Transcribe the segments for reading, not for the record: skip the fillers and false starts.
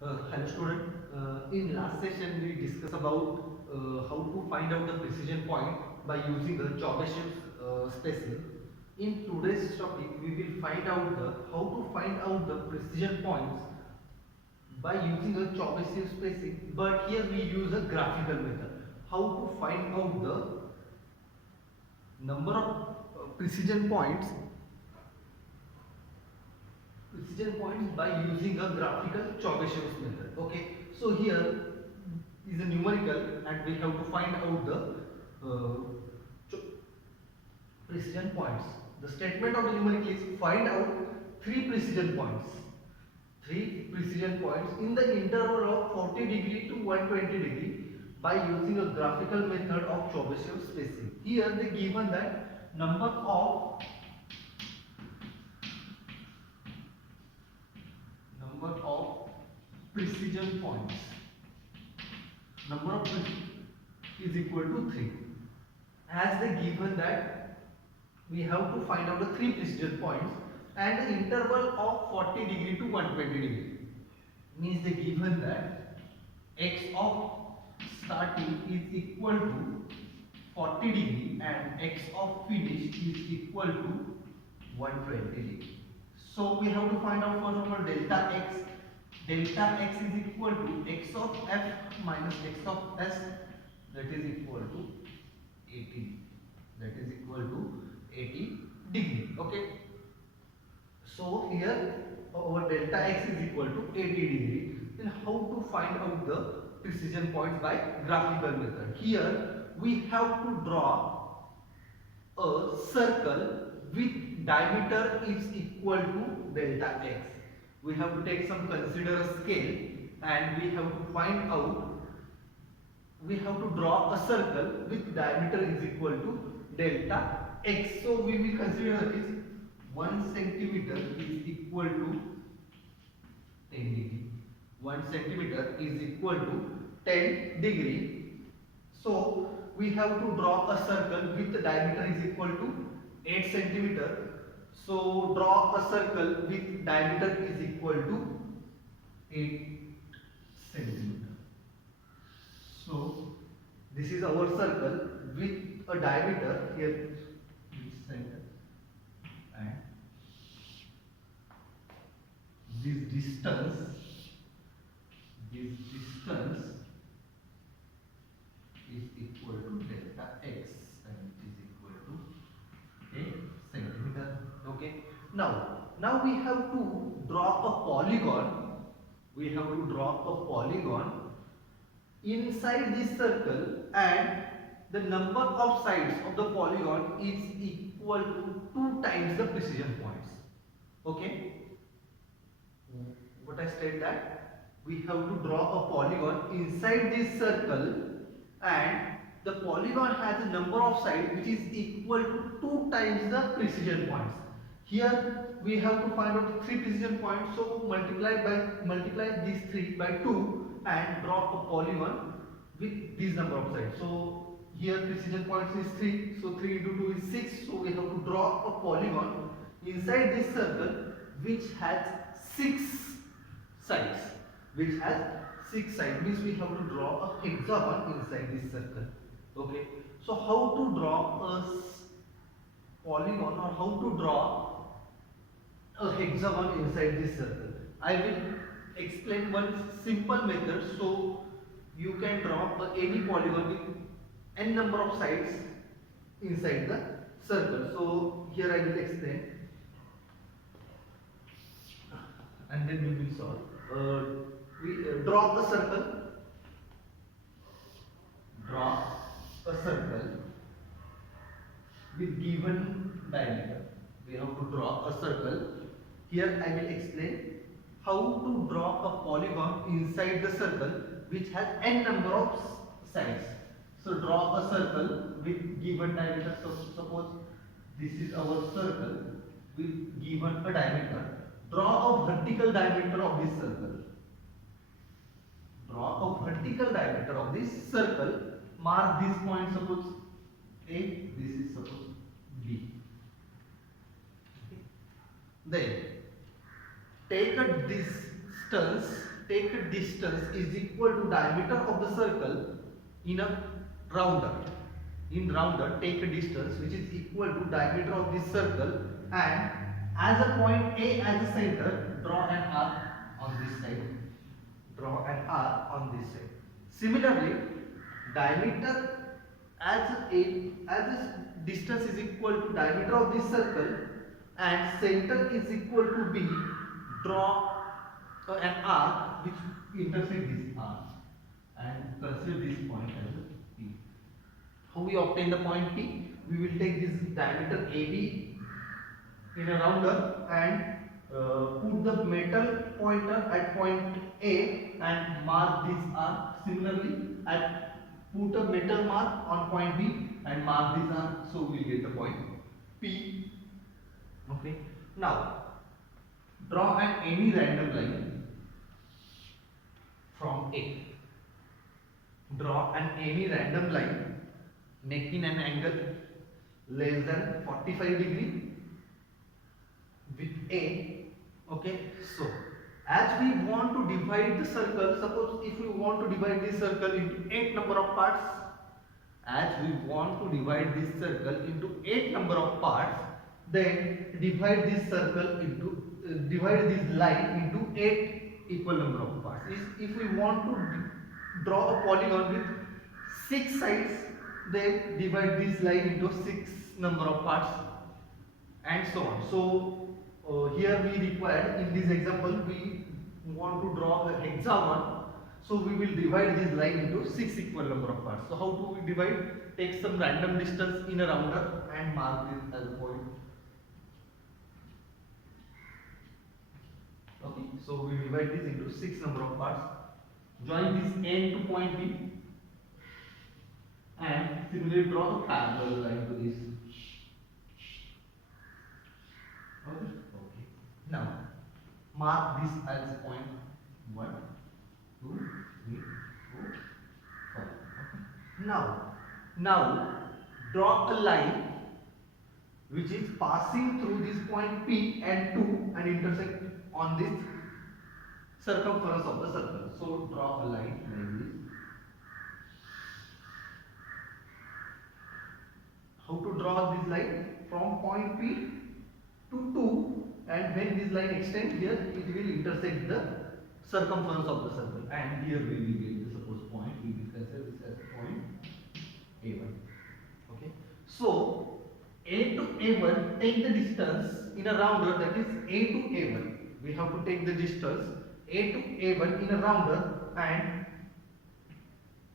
Hello student. In last session we discussed about how to find out the precision point by using a Chebyshev spacing. In today's topic we will find out how to find out the precision points by using a Chebyshev spacing, but here we use a graphical method. How to find out the number of precision points by using a graphical Chebyshev method. Okay, so here is a numerical and we have to find out the precision points. The statement of the numerical is find out three precision points. Three precision points in the interval of 40 degree to 120 degree by using a graphical method of Chebyshev spacing. Here they given that number of precision points. Number of is equal to 3. As they given that we have to find out the three precision points and the interval of 40 degree to 120 degree. Means they given that x of starting is equal to 40 degree and x of finish is equal to 120 degree. So we have to find out first of all delta x. Delta x is equal to x of f minus x of s, that is equal to 80. That is equal to 80 degree. Okay. So here our delta x is equal to 80 degree. Then how to find out the precision points by graphical method? Here we have to draw a circle with diameter is equal to delta x. We have to take some consider a scale and we have to find out, we have to draw a circle with diameter is equal to delta x. So we will consider this 1 centimeter is equal to 10 degree. 1 centimeter is equal to 10 degree. So we have to draw a circle with the diameter is equal to 8 centimeter. So draw a circle with diameter is equal to 8 centimeter. So this is our circle with a diameter here center and this distance is equal to delta x and it is equal to 8 centimeter. Okay. Now we have to draw a polygon. We have to draw a polygon inside this circle and the number of sides of the polygon is equal to 2 times the precision points. Okay. What I said that we have to draw a polygon inside this circle and the polygon has a number of sides which is equal to 2 times the precision points. Here we have to find out 3 precision points, so multiply these 3 by 2 and draw a polygon with this number of sides. So here precision points is 3, so 3 into 2 is 6, so we have to draw a polygon inside this circle which has 6 sides. Means we have to draw a hexagon inside this circle. Okay. So how to draw a polygon or how to draw a hexagon inside this circle? I will explain one simple method so you can draw any polygon with n number of sides inside the circle. So here I will explain and then we will solve. We draw a circle with given diameter. We have to draw a circle. Here I will explain how to draw a polygon inside the circle which has n number of sides. So draw a circle with given diameter. So suppose this is our circle with given a diameter. Draw a vertical diameter of this circle. Draw a vertical diameter of this circle. Mark this point, suppose A, this is suppose B. Okay. Then take a distance take a distance is equal to diameter of the circle in a rounder. In rounder, take a distance which is equal to diameter of this circle, and as a point A as a center, draw an arc on this side. Draw an arc on this side. Similarly, diameter as this distance is equal to diameter of this circle and center is equal to B, draw an arc which intersects this arc and consider this point as a P. How we obtain the point P? We will take this diameter AB in a rounder and put the metal pointer at point A and mark this arc. Similarly, put a metal mark on point B and mark this arc, so we will get the point P. Okay. Now, draw any random line from A. Draw any random line making an angle less than 45 degree with A. Okay, so as we want to divide the circle, suppose if we want to divide this circle into 8 number of parts, as we want to divide this circle into 8 number of parts, then divide this circle into divide this line into 8 equal number of parts. If we want to draw a polygon with 6 sides, then divide this line into 6 number of parts and so on. So here we require, in this example we want to draw a hexagon, so we will divide this line into 6 equal number of parts. So how do we divide? Take some random distance in a rounder and mark this as a point. Okay, so we divide this into 6 number of parts. Join this end to point B and similarly draw the parallel line to this. Okay. Now mark this as point 1, 2, 3, 4, 5. Okay. Now draw a line which is passing through this point P and 2 and intersect on this circumference of the circle. So draw a line like this. How to draw this line? From point P to 2, and when this line extends here, it will intersect the circumference of the circle, and here we will get the suppose point. We will consider this as point A1. Okay. So A to A1, take the distance in a rounder, that is A to A1. We have to take the distance A to A1 in a rounder and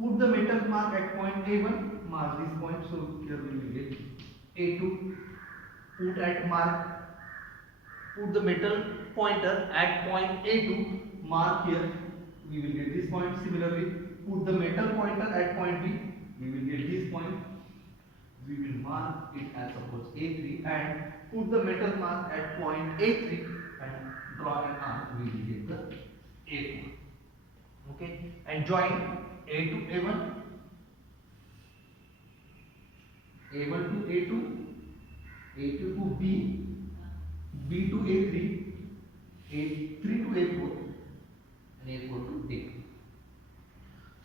put the metal mark at point A1, mark this point, so here we will get A2, put the metal pointer at point A2, mark here, we will get this point. Similarly, put the metal pointer at point B, we will get this point. We will mark it as suppose A3 and put the metal mark at point A3 and draw an arc, we will get the A4. Okay, and join A to A1, A1 to A2, A2 to B, B to A3, A3 to A4, and A4 to A2.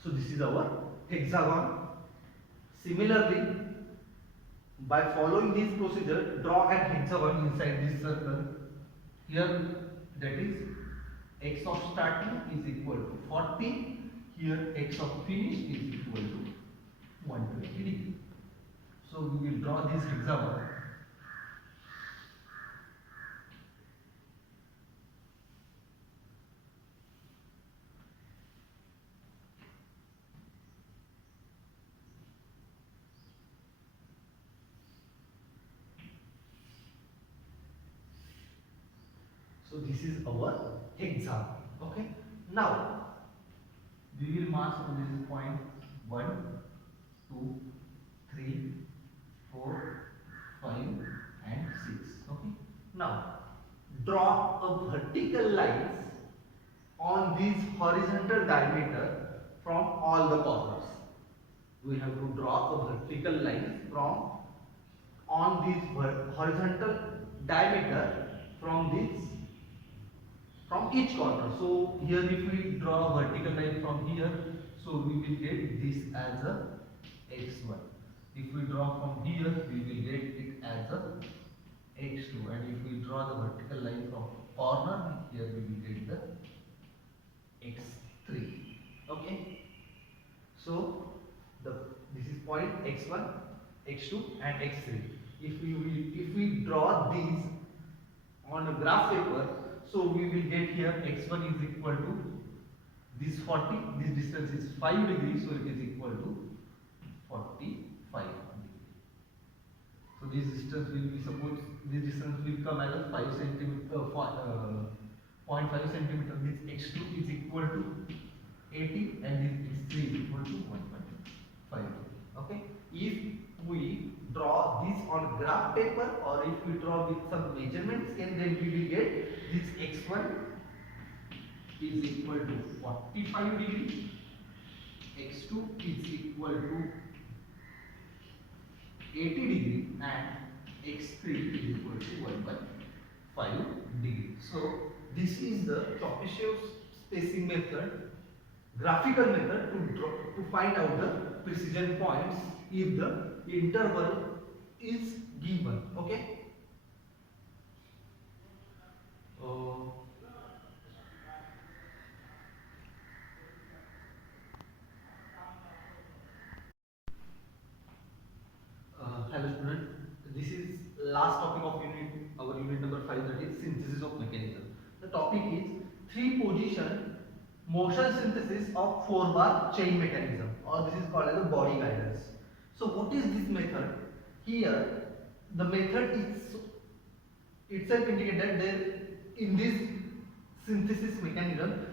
So this is our hexagon. Similarly, by following this procedure, draw an hexagon inside this circle. Here, that is x of starting is equal to 40. Here, x of finish is equal to 120 degree. So we will draw this hexagon. So this is our hexagon. Okay. Now we will mark on this point 1, 2, 3, 4, 5, and 6. Okay. Now draw a vertical lines on this horizontal diameter from all the corners. We have to draw a vertical line from on this horizontal diameter from this from each corner. So here if we draw a vertical line from here, so we will get this as a x1. If we draw from here, we will get it as a x2, and if we draw the vertical line from corner, here we will get the x3. Okay. So the this is point x1, x2, and x3. If we draw these on a graph paper, so we will get here x1 is equal to this 40, this distance is 5 degrees, so it is equal to 45 degrees. So this distance will be, suppose this distance will come as a 5 centimeter, 0.5 centimeter. This x2 is equal to 80 and this x3 is equal to 1.5. Okay. If we draw this on graph paper, or if we draw with some measurement scale, then we will get this x1 is equal to 45 degrees, x2 is equal to 80 degree, and x3 is equal to 1.5 degree. So this is the Chebyshev spacing method, graphical method to find out the precision points if the interval is given. Okay. Hello student, this is last topic of our unit number 5, that is synthesis of mechanism. The topic is 3 position motion synthesis of 4 bar chain mechanism, or this is called as a body guidance. So what is this method? Here the method is itself indicated that there in this synthesis mechanism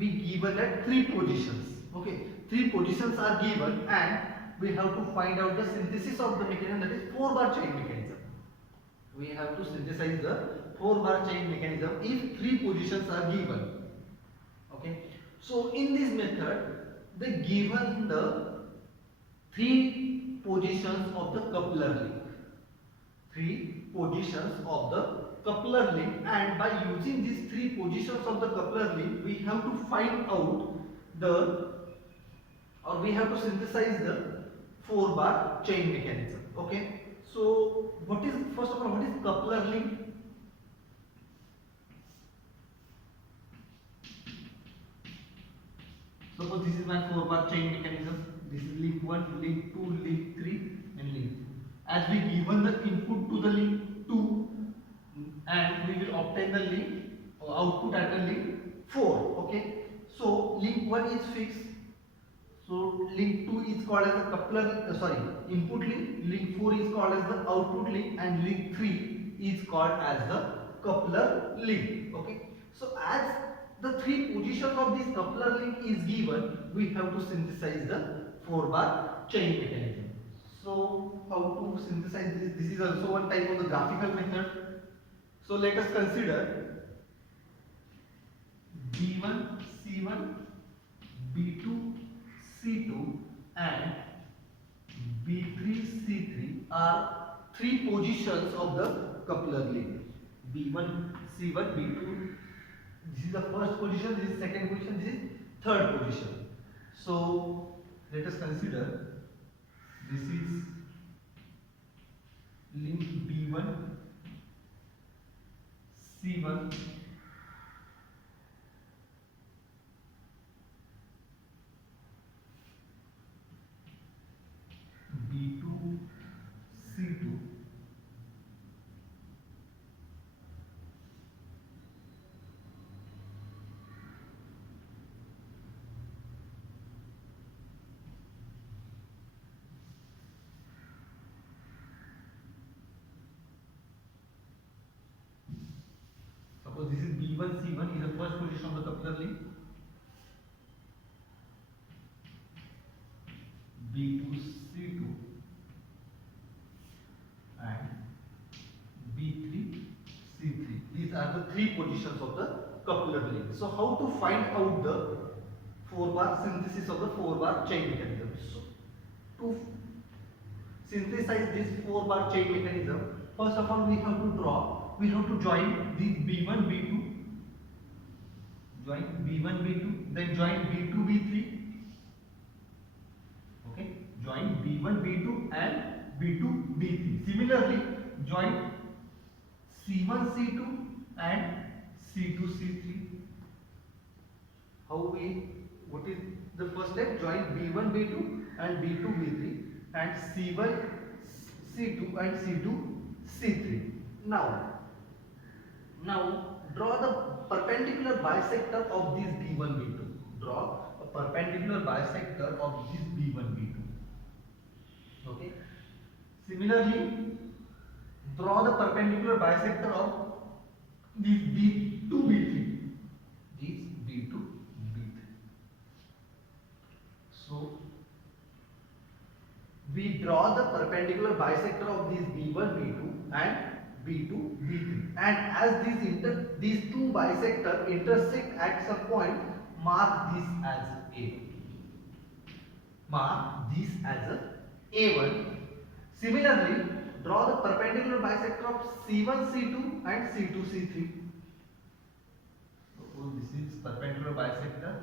we given that 3 positions. Okay, 3 positions are given, and we have to find out the synthesis of the mechanism, that is 4 bar chain mechanism. We have to synthesize the 4 bar chain mechanism if 3 positions are given. Okay, so in this method they given the 3 positions of the coupler link. 3 positions of the coupler link, and by using these 3 positions of the coupler link, we have to find out the, or we have to synthesize the 4 bar chain mechanism. Okay, so what is, first of all, what is coupler link? Suppose this is my 4 bar chain mechanism. This is link 1, link 2, link 3, and link 4. As we given the input to the link 2, and we will obtain the link output at the link 4. Okay, so link 1 is fixed. So link 2 is called as the coupler, input link. Link 4 is called as the output link, and link 3 is called as the coupler link. Okay, so as the 3 positions of this coupler link is given, we have to synthesize the 4 bar chain mechanism. So how to synthesize this? This is also one type of the graphical method. So let us consider B1, C1, B2, C2, and B3, C3 are 3 positions of the coupler link. B1, C1, B2. This is the first position, this is second position, this is third position. So let us consider this is link B1, C1, B2, C2, suppose this is B1, C1 is the first position of the coupler link. B2, C2, and B3, C3. These are the 3 positions of the coupler link. So how to find out the 4 bar synthesis of the 4 bar chain mechanism? So to synthesize this 4 bar chain mechanism, first of all we have to draw, we have to join these B1, B2 join B1 B2, then join B2 B3. Okay, join B1 B2 and B2 B3. Similarly, join C1 C2 and C2 C3. How we, what is the first step? Join B1 B2 and B2 B3 and C1 C2 and C2 C3. Now draw the perpendicular bisector of this B1 B2. Draw a perpendicular bisector of this B1 B2. Okay. Similarly, draw the perpendicular bisector of this B2 B3. This B2 B3. So we draw the perpendicular bisector of this B1 B2 and B2 B3, and as these two bisector intersect at some point, mark this as A. Mark this as a A1. Similarly, draw the perpendicular bisector of C1 C2 and C2 C3. Suppose this is perpendicular bisector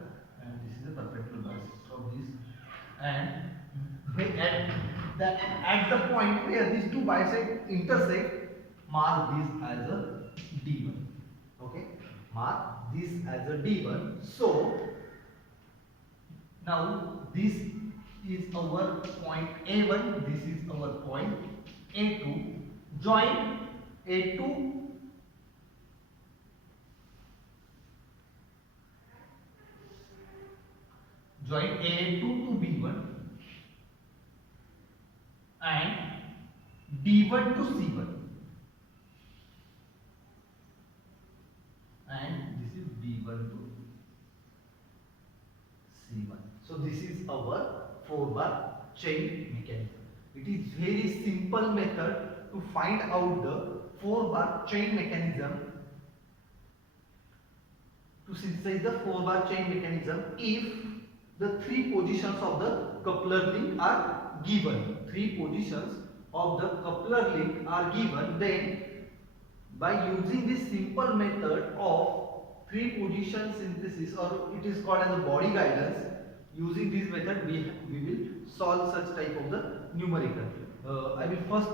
and this is the perpendicular bisector of this, and at the point where these two bisects intersect, mark this as a D1. Okay, mark this as a D1. So now this is our point A1, this is our point A2. Join A2 join A2 to B1 and B1 to C1, and this is B1 to C1. So this is our 4-bar chain mechanism. It is very simple method to find out the 4-bar chain mechanism, to synthesize the 4-bar chain mechanism if the 3 positions of the coupler link are given. 3 positions of the coupler link are given, then by using this simple method of 3 position synthesis, or it is called as a body guidance, using this method we will solve such type of the numerical. I will first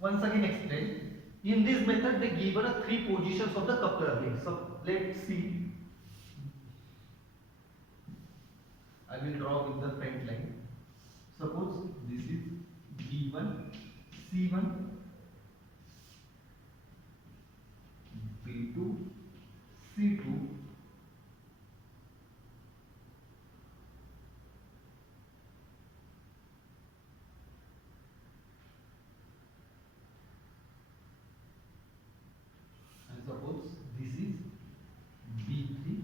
once again explain. In this method they given a 3 positions of the coupler link. So let's see. I will draw with the paint line. Suppose this is B1 C1, B2 C2, and suppose this is B3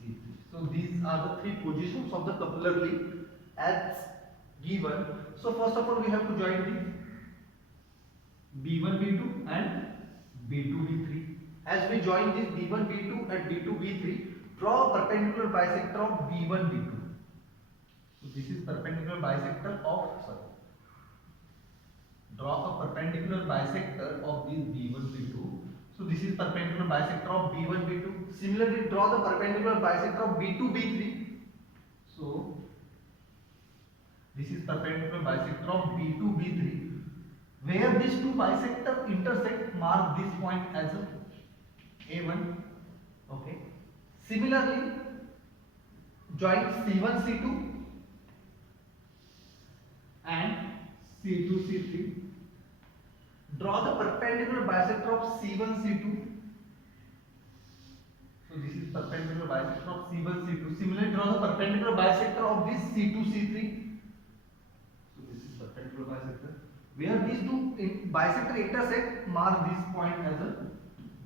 C3. So these are the 3 positions of the coupler link as given. So first of all we have to join these B1 B2 and B2 B3. As we join this B1 B2 and B2 B3, draw a perpendicular bisector of B1 B2. So this is perpendicular bisector of, draw a perpendicular bisector of this B1 B2. So this is perpendicular bisector of B1 B2. Similarly, draw the perpendicular bisector of B2 B3. So this is perpendicular bisector of B2 B3. Where these two bisectors intersect, mark this point as a A1. Okay. Similarly, join C1 C2 and C2 C3. Draw the perpendicular bisector of C1 C2. So this is perpendicular bisector of C1 C2. Similarly, draw the perpendicular bisector of this C2 C3. So this is perpendicular bisector. Where these two bisectors intersect, mark this point as a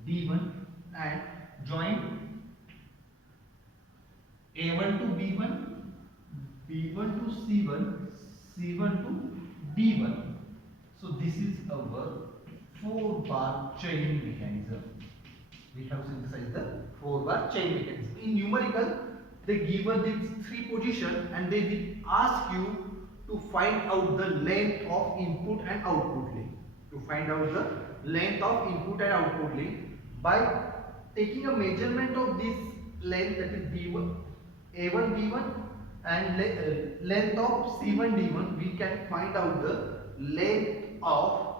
D1 and join A1 to B1, B1 to C1, C1 to D1. So this is our 4-bar chain mechanism. We have synthesized the 4-bar chain mechanism. In numerical, they given these 3 positions and they will ask you to find out the length of input and output link. To find out the length of input and output link by taking a measurement of this length, that is B1, A1 B1, and length of C1 D1. We can find out the length of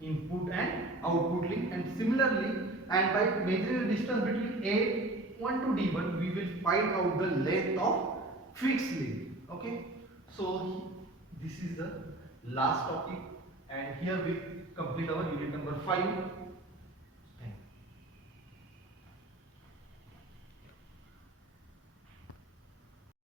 input and output link, and similarly, and by measuring the distance between A1 to D1, we will find out the length of fixed link. Okay, so this is the last topic, and here we complete our unit number 5.